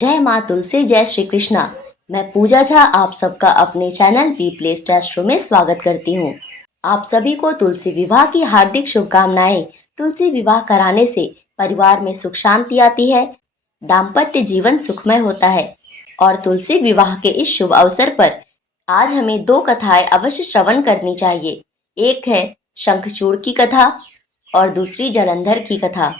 जय माँ तुलसी, जय श्री कृष्णा। मैं पूजा झा आप सबका अपने चैनल बी प्लेस्ड एस्ट्रो में स्वागत करती हूँ। आप सभी को तुलसी विवाह की हार्दिक शुभकामनाएं। तुलसी विवाह कराने से परिवार में सुख शांति आती है, दाम्पत्य जीवन सुखमय होता है। और तुलसी विवाह के इस शुभ अवसर पर आज हमें दो कथाएं अवश्य श्रवण करनी चाहिए। एक है शंखचूड़ की कथा और दूसरी जलंधर की कथा।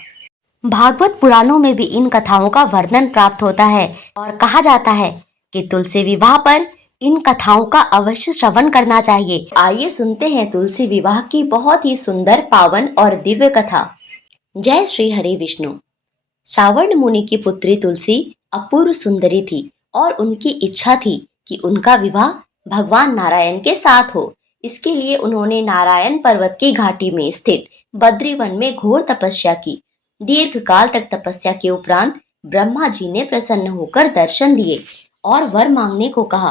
भागवत पुराणों में भी इन कथाओं का वर्णन प्राप्त होता है और कहा जाता है कि तुलसी विवाह पर इन कथाओं का अवश्य श्रवण करना चाहिए। आइए सुनते हैं तुलसी विवाह की बहुत ही सुंदर, पावन और दिव्य कथा। जय श्री हरि विष्णु। सावर्ण मुनि की पुत्री तुलसी अपूर्व सुंदरी थी और उनकी इच्छा थी कि उनका विवाह भगवान नारायण के साथ हो। इसके लिए उन्होंने नारायण पर्वत की घाटी में स्थित बद्री वन में घोर तपस्या की। दीर्घ काल तक तपस्या के उपरांत ब्रह्मा जी ने प्रसन्न होकर दर्शन दिए और वर मांगने को कहा।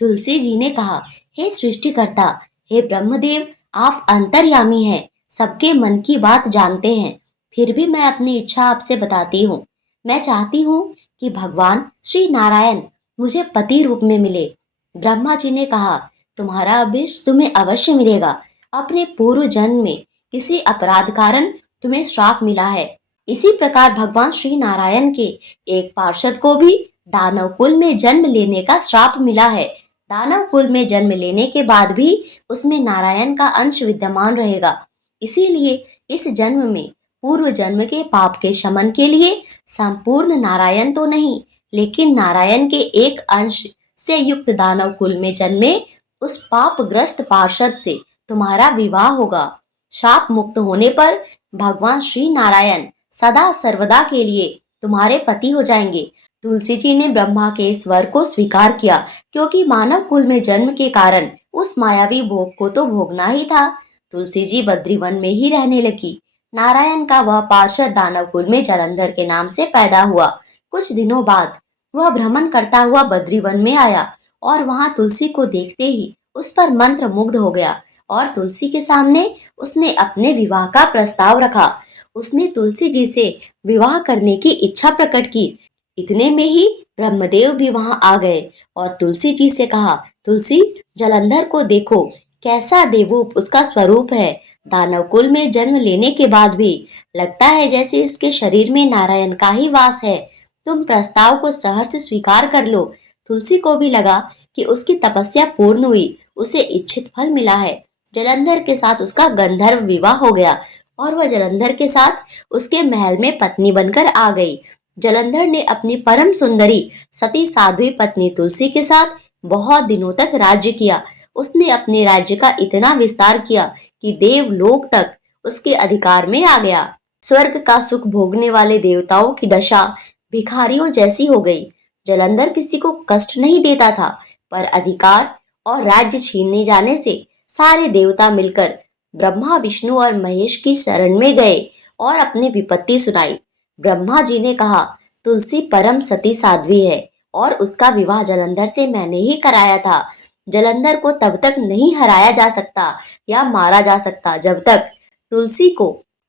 तुलसी जी ने कहा, हे सृष्टिकर्ता, हे ब्रह्मदेव, आप अंतर्यामी हैं, सबके मन की बात जानते हैं। फिर भी मैं अपनी इच्छा आपसे बताती हूँ। मैं चाहती हूँ कि भगवान श्री नारायण मुझे पति रूप में मिले। ब्रह्मा जी ने कहा, तुम्हारा अभीष्ट तुम्हें अवश्य मिलेगा। अपने पूर्व जन्म में किसी अपराध कारण तुम्हें श्राप मिला है। इसी प्रकार भगवान श्री नारायण के एक पार्षद को भी दानव कुल में जन्म लेने का श्राप मिला है। दानव कुल में जन्म लेने के बाद भी उसमें नारायण का अंश विद्यमान रहेगा। इसीलिए इस जन्म में पूर्व जन्म के पाप के शमन के लिए संपूर्ण नारायण तो नहीं, लेकिन नारायण के एक अंश से युक्त दानव कुल में जन्मे उस पापग्रस्त पार्षद से तुम्हारा विवाह होगा। शाप मुक्त होने पर भगवान श्री नारायण सदा सर्वदा के लिए तुम्हारे पति हो जाएंगे। तुलसी जी ने ब्रह्मा के इस वर को स्वीकार किया, क्योंकि मानव कुल में जन्म के कारण उस मायावी भोग को तो भोगना ही था। तुलसी जी बद्री वन में ही रहने लगी। नारायण का वह पार्षद दानव कुल में जलंधर के नाम से पैदा हुआ। कुछ दिनों बाद वह भ्रमण करता हुआ बद्री वन में आया और वहां तुलसी को देखते ही उस पर मंत्र मुग्ध हो गया और तुलसी के सामने उसने अपने विवाह का प्रस्ताव रखा। उसने तुलसी जी से विवाह करने की इच्छा प्रकट की। इतने में ही ब्रह्मदेव भी वहां आ गए और तुलसी जी से कहा, तुलसी, जलंधर को देखो, कैसा देवरूप उसका स्वरूप है। दानव कुल में जन्म लेने के बाद भी लगता है जैसे इसके शरीर में नारायण का ही वास है। तुम प्रस्ताव को सहर्ष स्वीकार कर लो। तुलसी को भी लगा कि उसकी तपस्या पूर्ण हुई, उसे इच्छित फल मिला है। जलंधर के साथ उसका गंधर्व विवाह हो गया और वह जलंधर के साथ उसके महल में पत्नी बनकर आ गई। जलंधर ने अपनी परम सुंदरी सती साध्वी पत्नी तुलसी के साथ बहुत दिनों तक राज्य किया। उसने अपने राज्य का इतना विस्तार किया कि देवलोक तक उसके अधिकार में आ गया। स्वर्ग का सुख भोगने वाले देवताओं की दशा भिखारियों जैसी हो गई। जलंधर किसी को कष्ट नहीं देता था, पर अधिकार और राज्य छीनने जाने से सारे देवता मिलकर ब्रह्मा, विष्णु और महेश की शरण में गए और अपनी विपत्ति सुनाई। ब्रह्मा जी ने कहा, तुलसी परम सती साध्वी है और उसका विवाह जलंधर से मैंने ही कराया था। जलंधर को तब तक नहीं हराया जा सकता या मारा जा सकता जब तक तुलसी को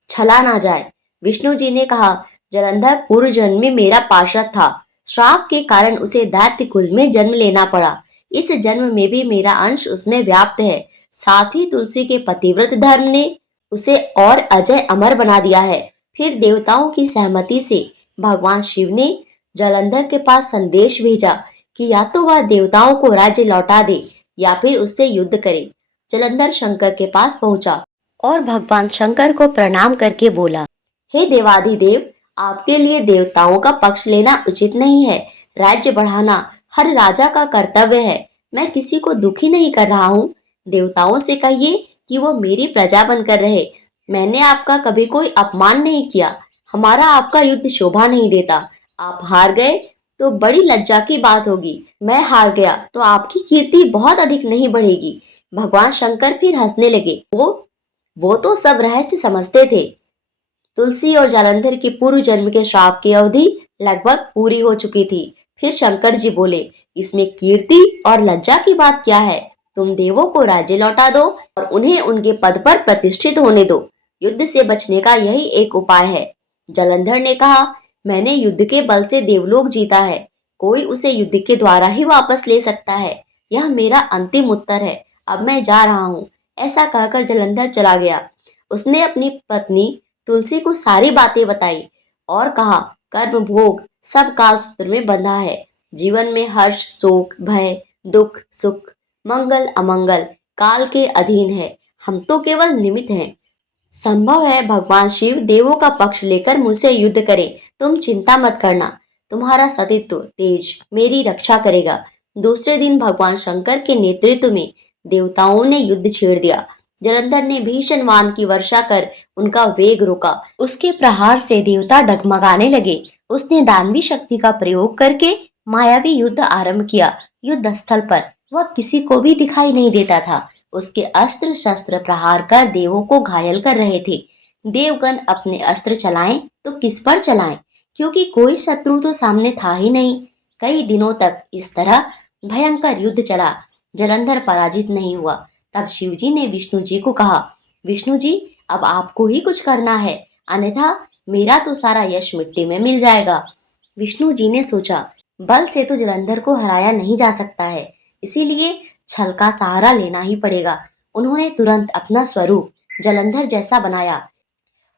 छला ना जाए। विष्णु जी ने कहा, जलंधर पूर्व जन्म में मेरा पार्षद था। श्राप के कारण उसे दैत्य कुल में जन्म लेना पड़ा। इस जन्म में भी मेरा अंश उसमें व्याप्त है। साथ ही तुलसी के पतिव्रत धर्म ने उसे और अजय अमर बना दिया है। फिर देवताओं की सहमति से भगवान शिव ने जलंधर के पास संदेश भेजा कि या तो वह देवताओं को राज्य लौटा दे या फिर उससे युद्ध करे। जलंधर शंकर के पास पहुंचा और भगवान शंकर को प्रणाम करके बोला, हे देवाधिदेव, आपके लिए देवताओं का पक्ष लेना उचित नहीं है। राज्य बढ़ाना हर राजा का कर्तव्य है। मैं किसी को दुखी नहीं कर रहा हूँ। देवताओं से कहिए कि वो मेरी प्रजा बनकर रहे। मैंने आपका कभी कोई अपमान नहीं किया। हमारा आपका युद्ध शोभा नहीं देता। आप हार गए तो बड़ी लज्जा की बात होगी। मैं हार गया तो आपकी कीर्ति बहुत अधिक नहीं बढ़ेगी। भगवान शंकर फिर हंसने लगे। वो तो सब रहस्य समझते थे। तुलसी और जालंधर की पूर्व जन्म के श्राप की अवधि लगभग पूरी हो चुकी थी। फिर शंकर जी बोले, इसमें कीर्ति और लज्जा की बात क्या है। तुम देवों को राज्य लौटा दो और उन्हें उनके पद पर प्रतिष्ठित होने दो। युद्ध से बचने का यही एक उपाय है। जलंधर ने कहा, मैंने युद्ध के बल से देवलोक जीता है। कोई उसे युद्ध के द्वारा ही वापस ले सकता है। यह मेरा अंतिम उत्तर है। अब मैं जा रहा हूँ। ऐसा कहकर जलंधर चला गया। उसने अपनी पत्नी तुलसी को सारी बातें बताई और कहा, कर्म भोग सब काल सूत्र में बंधा है। जीवन में हर्ष, शोक, भय, दुख, सुख, मंगल, अमंगल काल के अधीन है। हम तो केवल निमित्त हैं। संभव है भगवान शिव देवों का पक्ष लेकर मुझसे युद्ध करे। तुम चिंता मत करना। तुम्हारा सतीत्व तेज मेरी रक्षा करेगा। दूसरे दिन भगवान शंकर के नेतृत्व में देवताओं ने युद्ध छेड़ दिया। जलंधर ने भीषण वाण की वर्षा कर उनका वेग रोका। उसके प्रहार से देवता डगमगाने लगे। उसने दानवी शक्ति का प्रयोग करके मायावी युद्ध आरंभ किया। युद्ध स्थल पर वह किसी को भी दिखाई नहीं देता था। उसके अस्त्र शस्त्र प्रहार कर देवों को घायल कर रहे थे। देवगण अपने अस्त्र चलाएं तो किस पर चलाएं, क्योंकि कोई शत्रु तो सामने था ही नहीं। कई दिनों तक इस तरह भयंकर युद्ध चला। जलंधर पराजित नहीं हुआ। तब शिवजी ने विष्णु जी को कहा, विष्णु जी, अब आपको ही कुछ करना है, अन्यथा मेरा तो सारा यश मिट्टी में मिल जाएगा। विष्णु जी ने सोचा, बल से तो जलंधर को हराया नहीं जा सकता है, इसीलिए छल का सहारा लेना ही पड़ेगा। उन्होंने तुरंत अपना स्वरूप जलंधर जैसा बनाया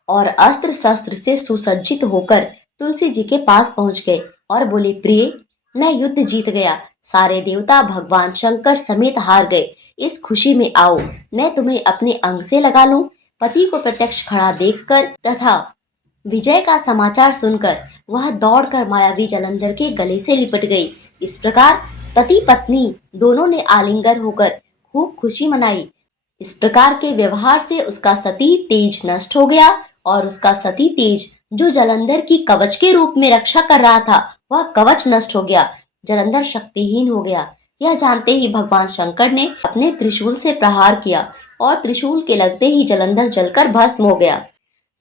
और अस्त्र शस्त्र से सुसज्जित होकर तुलसी जी के पास पहुंच गए और बोले, प्रिय, मैं युद्ध जीत गया। सारे देवता भगवान शंकर समेत हार गए। इस खुशी में आओ, मैं तुम्हें अपने अंग से लगा लूं। पति को प्रत्यक्ष खड़ा देखकर तथा विजय का समाचार सुनकर वह दौड़कर मायावी जलंधर के गले से लिपट गई। इस प्रकार पति पत्नी दोनों ने आलिंगन होकर खूब खुशी मनाई। इस प्रकार के व्यवहार से उसका सती तेज नष्ट हो गया और उसका सती तेज जो जलंधर की कवच के रूप में रक्षा कर रहा था, वह कवच नष्ट हो गया। जलंधर शक्तिहीन हो गया। यह जानते ही भगवान शंकर ने अपने त्रिशूल से प्रहार किया और त्रिशूल के लगते ही जलंधर जलकर भस्म हो गया।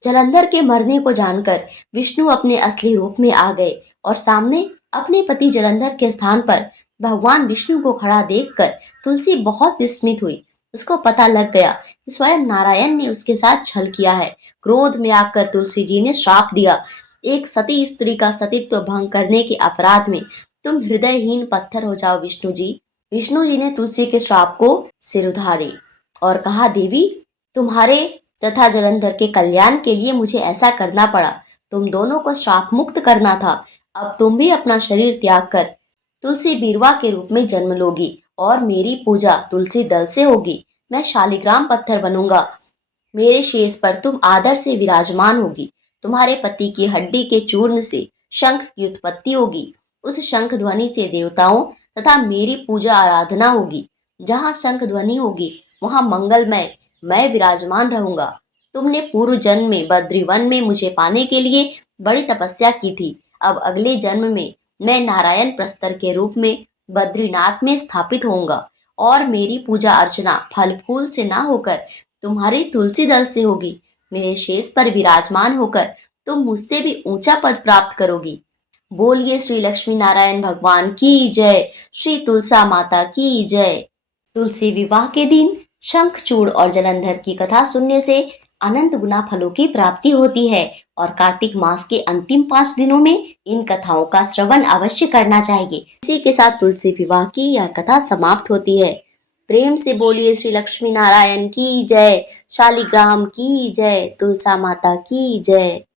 जलंधर के मरने को जानकर विष्णु अपने असली रूप में आ गए और सामने अपने पति जलंधर के स्थान पर भगवान विष्णु को खड़ा देखकर तुलसी बहुत विस्मित हुई। उसको पता लग गया कि स्वयं नारायण ने उसके साथ छल किया है। क्रोध में आकर तुलसी जी ने श्राप दिया, एक सती स्त्री का सतीत्व भंग करने के अपराध में तुम हृदयहीन पत्थर हो जाओ विष्णु जी। विष्णु जी ने तुलसी के श्राप को सिर उधारे और कहा, देवी, तुम्हारे तथा जलंधर के कल्याण के लिए मुझे ऐसा करना पड़ा। तुम दोनों को श्राप मुक्त करना था। अब तुम भी अपना शरीर त्याग कर तुलसी बीरवा के रूप में जन्म लोगी और मेरी पूजा तुलसी दल से होगी। मैं शालिग्राम पत्थर बनूंगा। मेरे शेष पर तुम आदर से विराजमान होगी। तुम्हारे पति की हड्डी के चूर्ण से शंख की उत्पत्ति होगी। उस शंख ध्वनि से देवताओं तथा मेरी पूजा आराधना होगी। जहाँ शंख ध्वनि होगी वहाँ मंगलमय मैं विराजमान रहूंगा। तुमने पूर्व जन्म में बद्रीवन में मुझे पाने के लिए बड़ी तपस्या की थी। अब अगले जन्म में मैं नारायण प्रस्तर के रूप में बद्रीनाथ में स्थापित होऊंगा और मेरी पूजा अर्चना फल फूल से ना होकर तुम्हारी तुलसी दल से होगी। मेरे शेष पर विराजमान होकर तुम मुझसे भी ऊंचा पद प्राप्त करोगी। बोलिए श्री लक्ष्मी नारायण भगवान की जय, श्री तुलसा माता की जय। तुलसी विवाह के दिन शंखचूड़ और जलंधर की कथा सुनने से अनंत गुना फलों की प्राप्ति होती है और कार्तिक मास के अंतिम 5 दिनों में इन कथाओं का श्रवण अवश्य करना चाहिए। इसी के साथ तुलसी विवाह की यह कथा समाप्त होती है। प्रेम से बोलिए श्री लक्ष्मी नारायण की जय, शालिग्राम की जय, तुलसा माता की जय।